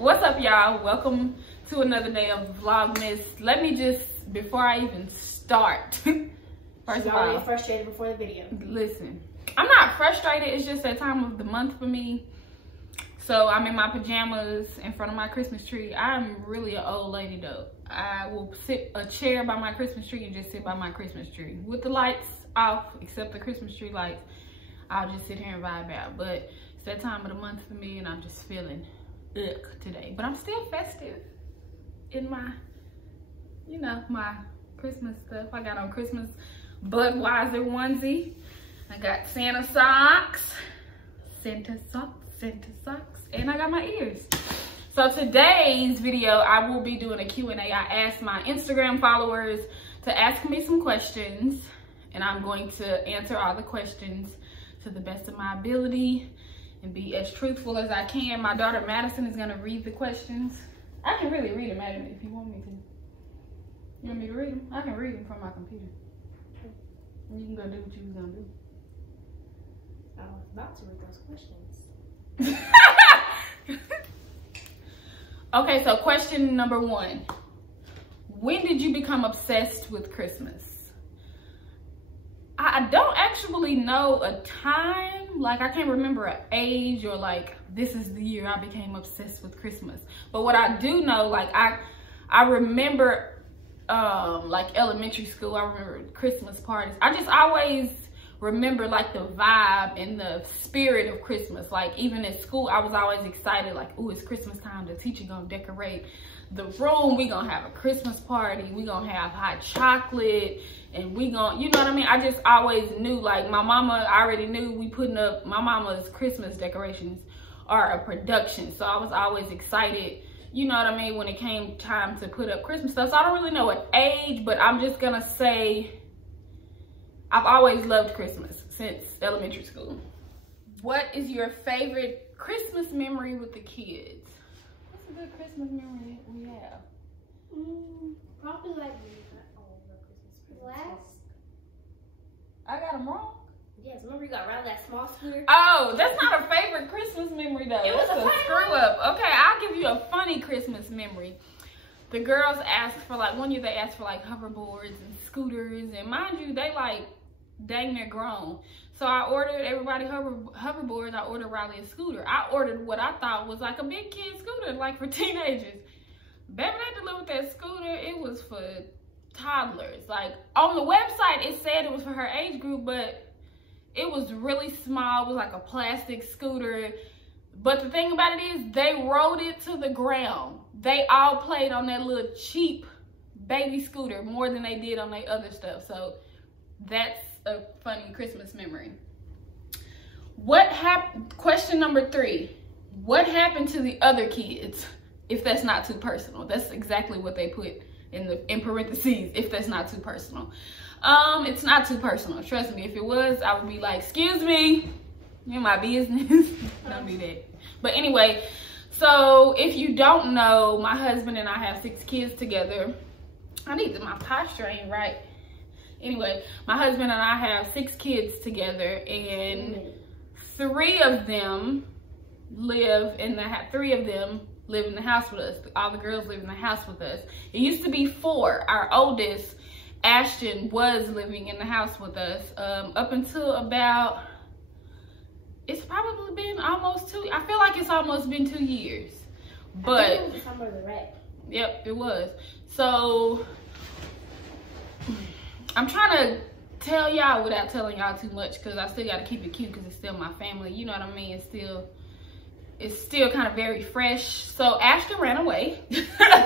What's up, y'all? Welcome to another day of Vlogmas. Let me just, before I even start, first of all, frustrated before the video. Listen, I'm not frustrated. It's just that time of the month for me. So I'm in my pajamas in front of my Christmas tree. I'm really an old lady though. I will sit a chair by my Christmas tree and just sit by my Christmas tree with the lights off, except the Christmas tree lights. I'll just sit here and vibe out. But it's that time of the month for me, and I'm just feeling today. But I'm still festive in my, you know, my Christmas stuff. I got on Christmas Budweiser onesie. I got Santa socks, and I got my ears. So today's video, I will be doing a Q&A. I asked my Instagram followers to ask me some questions, and I'm going to answer all the questions to the best of my ability and be as truthful as I can. My daughter Madison is gonna read the questions. I can really read them, Madison, if you want me to. You want me to read them? I can read them from my computer. You can go do what you was gonna do. I was about to read those questions. Okay, so question number 1. When did you become obsessed with Christmas? I don't actually know a time, like I can't remember an age or like this is the year I became obsessed with Christmas. But what I do know, like I remember like elementary school, I remember Christmas parties. I just always remember like the vibe and the spirit of Christmas. Like even in school, I was always excited, like, ooh, it's Christmas time. The teacher gonna decorate the room. We gonna have a Christmas party. We gonna have hot chocolate. And we gonna, you know what I mean? I just always knew, like my mama, I already knew we putting up, my mama's Christmas decorations are a production. So I was always excited, you know what I mean, when it came time to put up Christmas stuff. So I don't really know what age, but I'm just gonna say I've always loved Christmas since elementary school. What is your favorite Christmas memory with the kids? What's a good Christmas memory we have? Probably like last. I got them wrong. Yes, remember you got around that small scooter? Oh, that's not a favorite Christmas memory though. It was that's a screw up. Okay, I'll give you a funny Christmas memory. The girls asked for like, one year they asked for like hoverboards and scooters, and mind you, they like dang near grown. So I ordered everybody hoverboards. I ordered Riley a scooter. I ordered what I thought was like a big kid scooter, like for teenagers. Baby, they delivered that scooter. It was for toddlers. Like on the website it said it was for her age group, but it was really small. It was like a plastic scooter. But the thing about it is they rode it to the ground. They all played on that little cheap baby scooter more than they did on their other stuff. So that's a funny Christmas memory. What happened? Question number 3. What happened to the other kids? If that's not too personal. That's exactly what they put in parentheses, if that's not too personal. It's not too personal, trust me. If it was, I would be like, excuse me, you're my business. Don't do that. But anyway, so if you don't know, my husband and I have 6 kids together. I need my posture ain't right. Anyway, my husband and I have 6 kids together, and 3 of them live in the house with us. All the girls live in the house with us. It used to be 4. Our oldest, Ashton, was living in the house with us up until about, it's probably been almost 2. I feel like it's almost been 2 years. But I think it was the summer of the wreck. Yep, it was. So I'm trying to tell y'all without telling y'all too much, because I still got to keep it cute because it's still my family. You know what I mean? It's still kind of very fresh. So Ashton ran away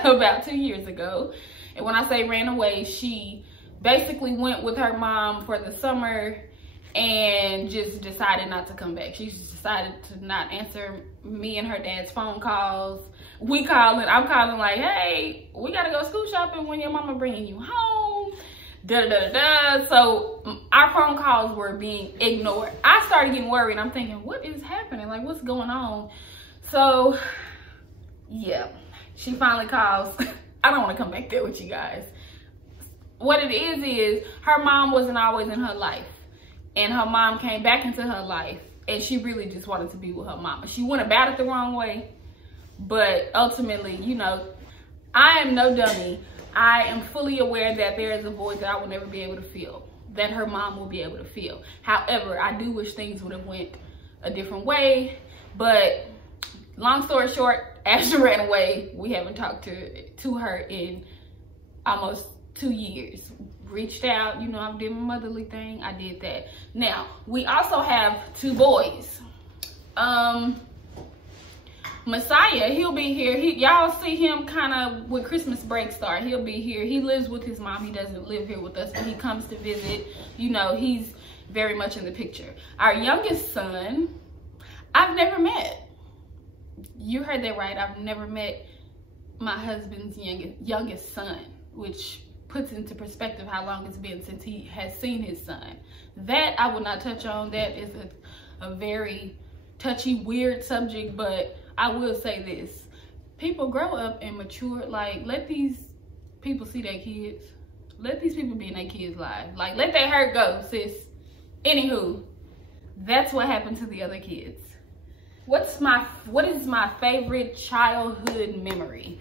about 2 years ago. And when I say ran away, she basically went with her mom for the summer and just decided not to come back. She just decided to not answer me and her dad's phone calls. I'm calling like, hey, we gotta go school shopping when your mama bringing you home. So our phone calls were being ignored. I started getting worried. I'm thinking, what is happening? Like, what's going on? So yeah, she finally calls. I don't want to come back there with you guys. What it is her mom wasn't always in her life, and her mom came back into her life, and she really just wanted to be with her mama. She went about it the wrong way, But ultimately, you know, I am no dummy. I am fully aware that there is a void that I will never be able to fill, that her mom will be able to fill. However, I do wish things would have went a different way. But long story short, Ashley ran away. We haven't talked to her in almost 2 years. Reached out, you know, I did my motherly thing. I did that. Now, we also have 2 boys. Messiah, he'll be here. Y'all see him kind of when Christmas break start. He'll be here. He lives with his mom. He doesn't live here with us, but he comes to visit. You know, he's very much in the picture. Our youngest son, I've never met. You heard that right. I've never met my husband's youngest son, which puts into perspective how long it's been since he has seen his son. That I will not touch on. That is a very touchy, weird subject, but I will say this. People grow up and mature. Like, let these people see their kids. Let these people be in their kids' lives. Like, let that hurt go, sis. Anywho, that's what happened to the other kids. What is my favorite childhood memory?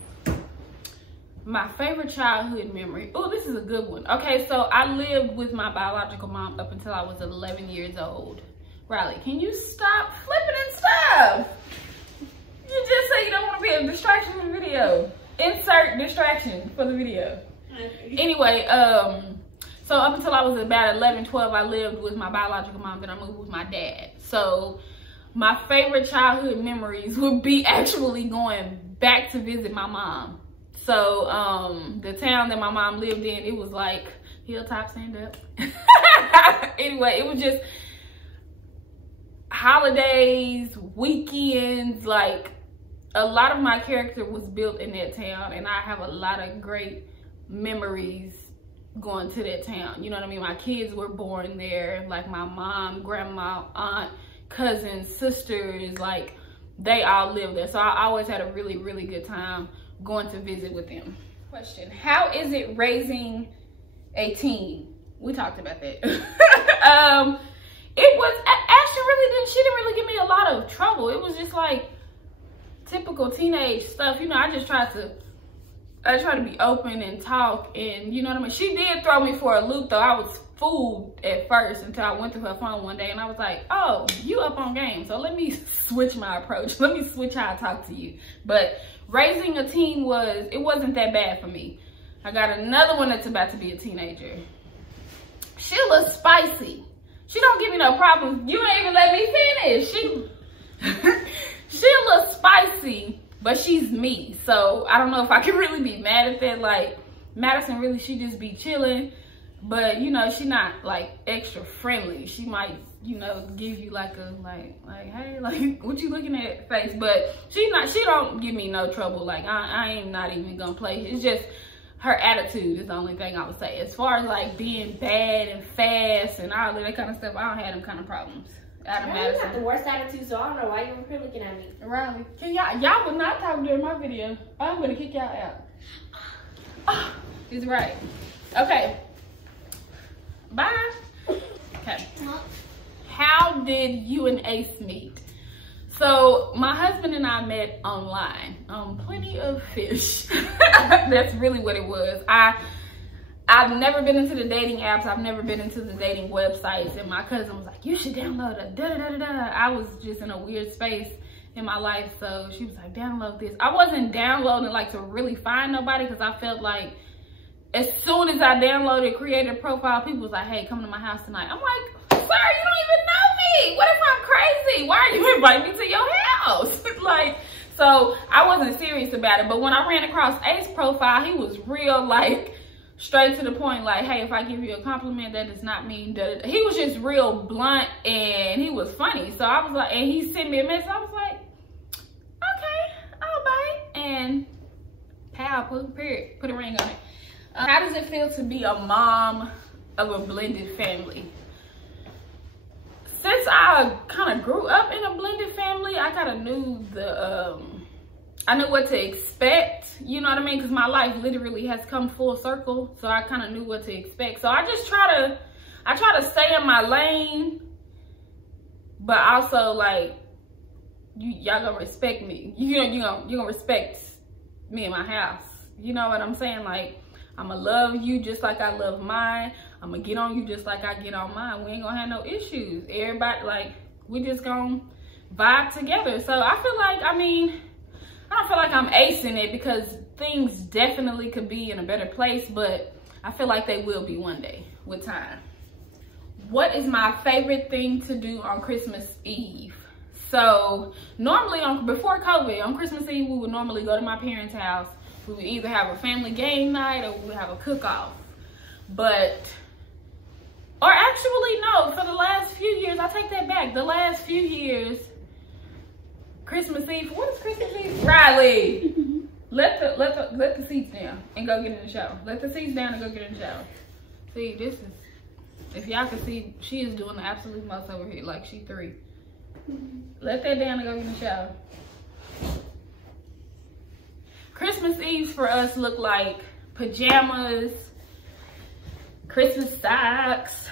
My favorite childhood memory. Oh, this is a good one. Okay, so I lived with my biological mom up until I was 11 years old. Riley, can you stop flipping and stuff? You just say you don't want to be a distraction in the video. Insert distraction for the video. Okay. Anyway, so up until I was about 11, 12, I lived with my biological mom, then I moved with my dad. So my favorite childhood memories would be actually going back to visit my mom. So the town that my mom lived in, it was like hilltop, stand up. Anyway, it was just holidays, weekends, like a lot of my character was built in that town, and I have a lot of great memories going to that town. You know what I mean? My kids were born there, like my mom, grandma, aunt, cousins, sisters, like they all lived there. So I always had a really, really good time going to visit with them. Question: how is it raising a teen? We talked about that. It was, she didn't really give me a lot of trouble. It was just like typical teenage stuff. You know, I try to be open and talk, and you know what I mean? She did throw me for a loop though. I was fooled at first until I went to her phone one day and I was like, oh, you up on game. So let me switch my approach. Let me switch how I talk to you. But raising a teen it wasn't that bad for me. I got another one that's about to be a teenager. She a little spicy. She don't give me no problems. You ain't even let me finish. She a little spicy, but she's me. So I don't know if I can really be mad at that. Like Madison, really, she just be chilling. But you know, she not like extra friendly. She might, you know, give you like a hey, like what you looking at face. But she don't give me no trouble. Like I ain't not even gonna play. It's just her attitude is the only thing I would say. As far as like being bad and fast and all of that kind of stuff, I don't have them kind of problems. You got the worst attitude, so I don't know why you're here looking at me. Riley, can y'all would not talk during my video. I'm gonna kick y'all out. Oh, he's right. Okay. Bye. Okay. How did you and Ace meet? So my husband and I met online on Plenty of Fish. That's really what it was. I've never been into the dating apps. I've never been into the dating websites. And my cousin was like, you should download a da-da-da-da-da. I was just in a weird space in my life. So she was like, download this. I wasn't downloading like to really find nobody because I felt like as soon as I downloaded, created a profile, people was like, hey, come to my house tonight. I'm like, sir, you don't even know me. What if I'm crazy? Why are you inviting me to your house? Like, so I wasn't serious about it. But when I ran across Ace's profile, he was real, like, straight to the point. Like, hey, if I give you a compliment, that does not mean that. He was just real blunt and he was funny. So I was like, and he sent me a message. I was like, okay, I'll bite. And pow, put a ring on it. How does it feel to be a mom of a blended family? Since I kind of grew up in a blended family, I kind of knew I knew what to expect, you know what I mean? Because my life literally has come full circle, so I kind of knew what to expect. So I just try to stay in my lane, but also like y'all gonna respect me. You gonna respect me in my house. You know what I'm saying? Like, I'ma love you just like I love mine. I'ma get on you just like I get on mine. We ain't gonna have no issues. Everybody, like, we just gonna vibe together. So I feel like, I mean, I don't feel like I'm acing it because things definitely could be in a better place, but I feel like they will be one day with time. What is my favorite thing to do on Christmas Eve? So normally before COVID, on Christmas Eve, we would normally go to my parents' house. We would either have a family game night or we would have a cook-off. Or actually no, for the last few years, I take that back. The last few years, Christmas Eve, what is Christmas Eve? Riley, let the seats down and go get in the shower. Let the seats down and go get in the shower. See, this is, if y'all can see, she is doing the absolute most over here, like she 3. Let that down and go get in the shower. Christmas Eve for us look like pajamas, Christmas socks,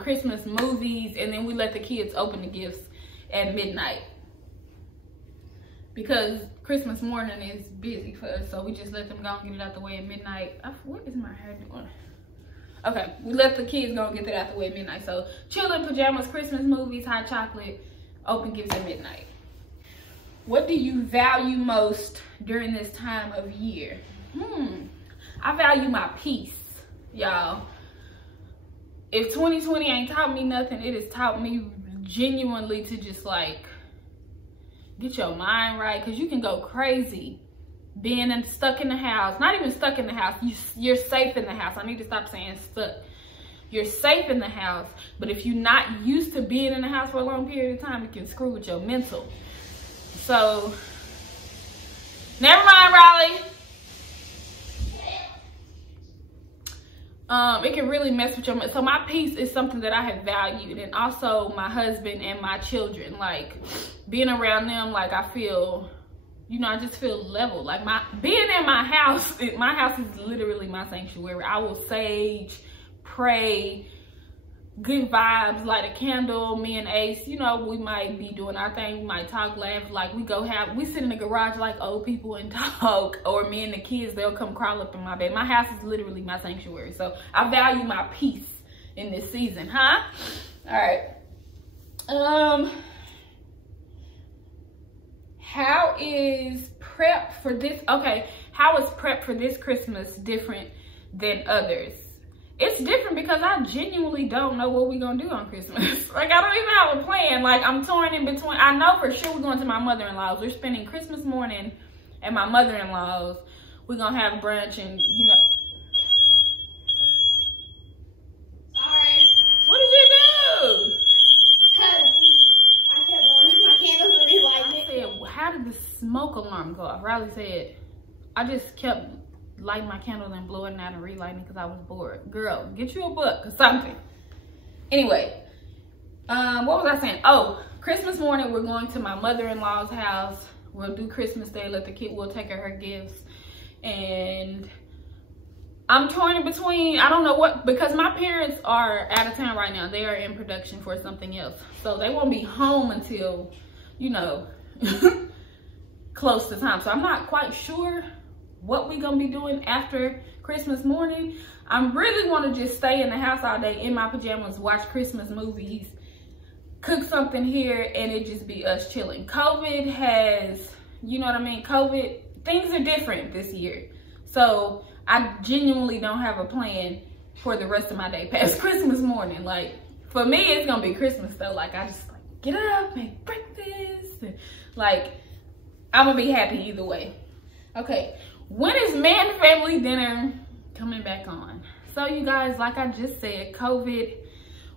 Christmas movies, and then we let the kids open the gifts at midnight. Because Christmas morning is busy for us, so we just let them go and get it out the way at midnight. What is my hair doing? Okay, we let the kids go and get that out the way at midnight. So chilling, pajamas, Christmas movies, hot chocolate, open gifts at midnight. What do you value most during this time of year? I value my peace, y'all. If 2020 ain't taught me nothing, it has taught me genuinely to just like get your mind right, because you can go crazy being stuck in the house. Not even stuck in the house, you're safe in the house. I need to stop saying stuck. You're safe in the house, but if you're not used to being in the house for a long period of time, it can screw with your mental. So, never mind, Riley. It can really mess with your mental. So my peace is something that I have valued, and also my husband and my children. Like, being around them, like, I feel, you know, I just feel level. Like, being in my house is literally my sanctuary. I will sage, pray, good vibes, light a candle. Me and Ace, you know, we might be doing our thing. We might talk, laugh. Like, we sit in the garage like old people and talk. Or me and the kids, they'll come crawl up in my bed. My house is literally my sanctuary. So I value my peace in this season, huh? All right. How is prep for this? Okay, how is prep for this Christmas different than others? It's different because I genuinely don't know what we're gonna do on Christmas. Like, I don't even have a plan. Like, I'm torn in between. I know for sure we're going to my mother-in-law's. We're spending Christmas morning at my mother-in-law's. We're gonna have brunch and, you know. Sorry. What did you do? I kept burning my candles and relighting it. I said, well, how did the smoke alarm go off? Riley said, I just kept lighting my candle and blowing it out and relighting because I was bored. Girl, get you a book or something. Anyway, what was I saying? Oh, Christmas morning, we're going to my mother-in-law's house. We'll do Christmas Day, we'll take her gifts. And I'm torn in between, I don't know what, because my parents are out of town right now. They are in production for something else. So they won't be home until, you know, close to time. So I'm not quite sure what we gonna be doing after Christmas morning. I really want to just stay in the house all day in my pajamas, watch Christmas movies, cook something here, and it just be us chilling. COVID has, you know what I mean? COVID, things are different this year. So I genuinely don't have a plan for the rest of my day past Christmas morning. Like, for me, it's gonna be Christmas though. Like, I just like get up, make breakfast, and, like, I'm gonna be happy either way. Okay. When is Man Family Dinner coming back on? So you guys, like I just said, COVID,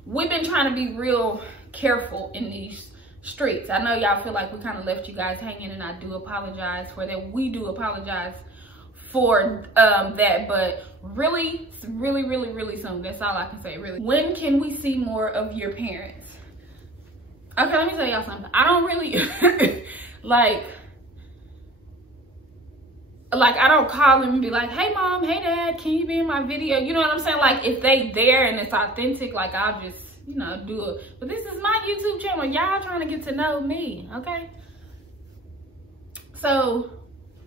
we've been trying to be real careful in these streets. I know y'all feel like we kind of left you guys hanging, and I do apologize for that. We do apologize for that, but really soon. That's all I can say, really. When can we see more of your parents? Okay, let me tell y'all something. I don't really, like, I don't call them and be like, hey mom, hey dad, can you be in my video? You know what I'm saying? Like, if they there and it's authentic, like, I'll just, you know, do it. But this is my YouTube channel. Y'all trying to get to know me, okay? So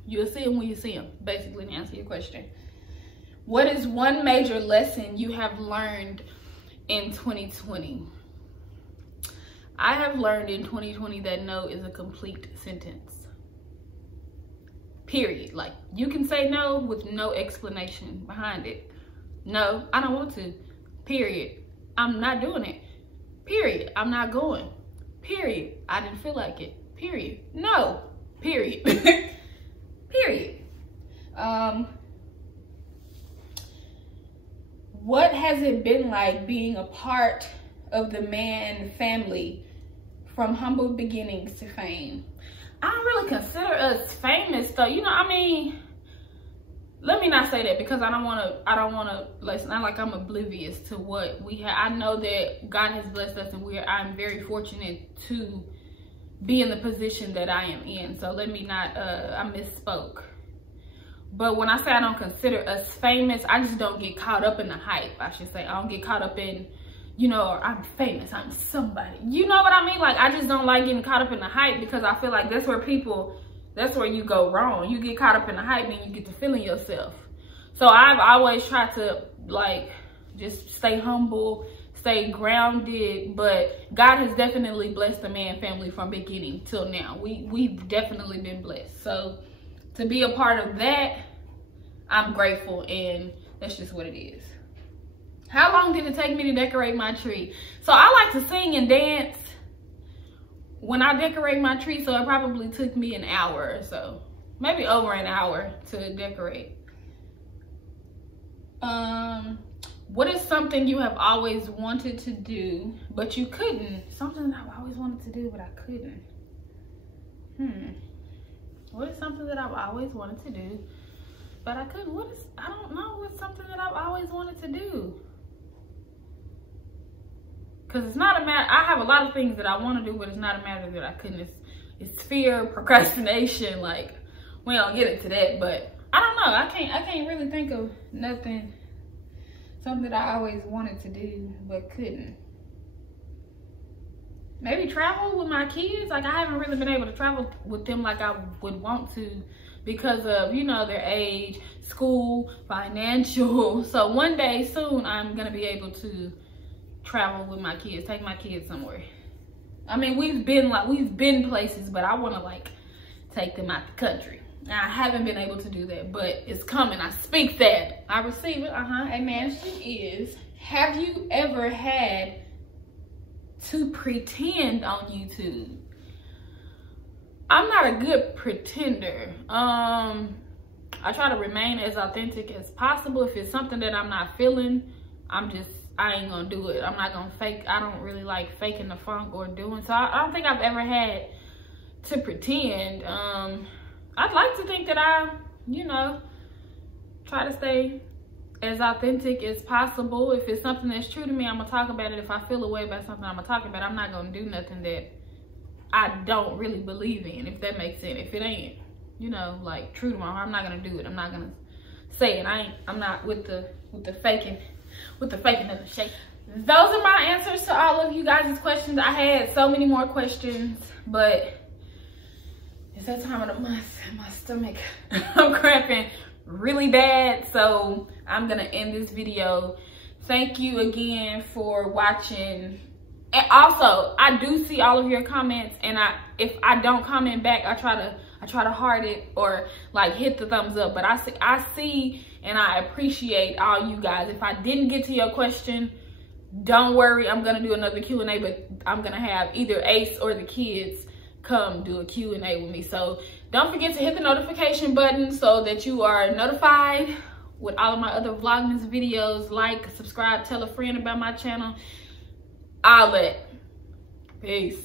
you'll see them when you see them, basically, to answer your question. What is one major lesson you have learned in 2020? I have learned in 2020 that no is a complete sentence. Period. Like, you can say no with no explanation behind it. No, I don't want to. Period. I'm not doing it. Period. I'm not going. Period. I didn't feel like it. Period. No. Period. Period. What has it been like being a part of the Mann family from humble beginnings to fame? I don't really consider us famous though. You know, I mean, let me not say that, because I don't want to, like, it's not like I'm oblivious to what we have. I know that God has blessed us, and I'm very fortunate to be in the position that I am in. So let me not, I misspoke. But when I say I don't consider us famous, I just don't get caught up in the hype, I should say. I don't get caught up in, you know, I'm famous, I'm somebody. You know what I mean? Like, I just don't like getting caught up in the hype, because I feel like that's where you go wrong. You get caught up in the hype and you get to feeling yourself. So I've always tried to, like, just stay humble, stay grounded. But God has definitely blessed the Mann family from beginning till now. We've definitely been blessed. So to be a part of that, I'm grateful, and that's just what it is. How long did it take me to decorate my tree? So I like to sing and dance when I decorate my tree, so it probably took me an hour or so, maybe over an hour to decorate. What is something you have always wanted to do but you couldn't? Something I've always wanted to do but I couldn't. What is something that I've always wanted to do but I couldn't? I don't know what's something that I've always wanted to do. Because it's not a matter, I have a lot of things that I want to do, but it's not a matter that I couldn't. It's fear, procrastination, like, we don't get into that, but I don't know. I can't really think of nothing, something that I always wanted to do, but couldn't. Maybe travel with my kids. Like, I haven't really been able to travel with them like I would want to, because of, you know, their age, school, financial. So one day soon, I'm going to be able to travel with my kids, take my kids somewhere. I mean, we've been places, but I want to, like, take them out the country. Now, I haven't been able to do that, but it's coming. I speak that. I receive it. Amen. Is, have you ever had to pretend on YouTube? I'm not a good pretender. I try to remain as authentic as possible. If it's something that I'm not feeling, I ain't gonna do it. I'm not gonna fake. I don't really like faking the funk or doing. So I don't think I've ever had to pretend. I'd like to think that I, you know, try to stay as authentic as possible. If it's something that's true to me, I'm gonna talk about it. If I feel a way about something, I'm gonna talk about it. I'm not gonna do nothing that I don't really believe in, if that makes sense. If it ain't, you know, like, true to my heart, I'm not gonna do it. I'm not gonna say it. I'm not with the faking. With the faking and the shaking. Those are my answers to all of you guys' questions. I had so many more questions, but it's that time of the month and my stomach, I'm cramping really bad. So I'm gonna end this video. Thank you again for watching. And also, I do see all of your comments, and if I don't comment back, I try to heart it or, like, hit the thumbs up. But I see and I appreciate all you guys. If I didn't get to your question, don't worry. I'm gonna do another Q&A, but I'm gonna have either Ace or the kids come do a Q&A with me. So don't forget to hit the notification button so that you are notified with all of my other Vlogmas videos. Like, subscribe, tell a friend about my channel, all that. Peace.